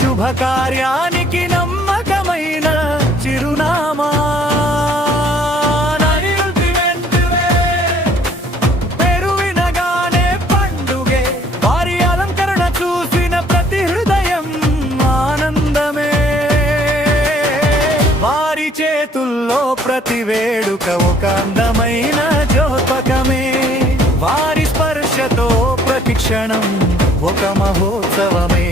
శుభకార్యానికి నమ్మకమైన చిరునామా. పేరు వినగానే పండుగే, వారి అలంకరణ చూసిన ప్రతి హృదయం ఆనందమే. వారి చేతుల్లో ప్రతి వేడుక ఒక అందమైన జ్యోతకమే. వారి స్పర్శతో ప్రతి క్షణం ఒక మహోత్సవమే.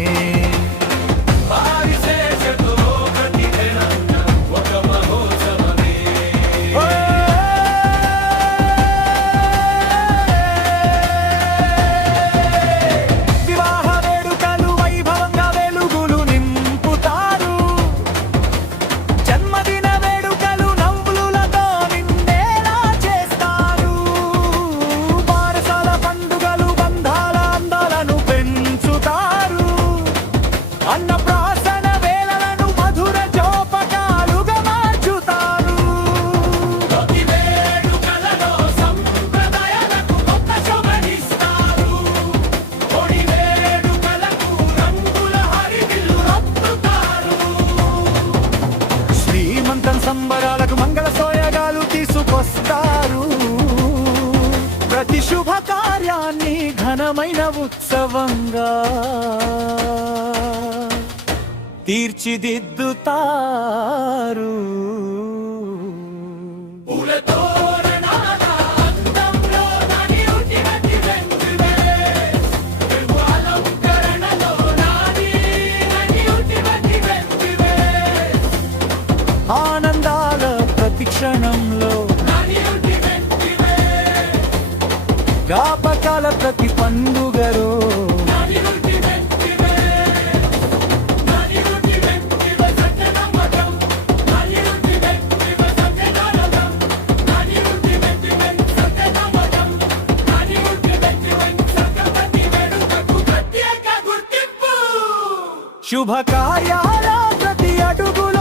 వివాహ వేడుకలు వైభవంగా వెలుగులు నింపుతారు. జన్మదిన వేడుకలు నవ్వులతో నిండేలా చేస్తారు. బారసాల పండుగలు బంధాల అందాలను పెంచుతారు. అన్నప్రాసన వేళలను మధుర జోపకాలుగా మార్చుతారు. ప్రతి వేడుకలలో సంప్రదాయాలకు కొత్త శోభనిస్తారు. ఒడి వేడుకలకు రంగుల హరివిల్లు రత్తుతారు. శ్రీమంతం సంబరాలకు మంగళ సోయగాలు తీసుకొస్తారు. ప్రతి శుభకార్యాన్ని ఘనమైన ఉత్సవంగా తీర్చిదిద్దుతారు. ఆనందాల ప్రతి క్షణంలో, జ్ఞాపకాల ప్రతి పండుగలో శుభకార్యాల ప్రతి అడుగులో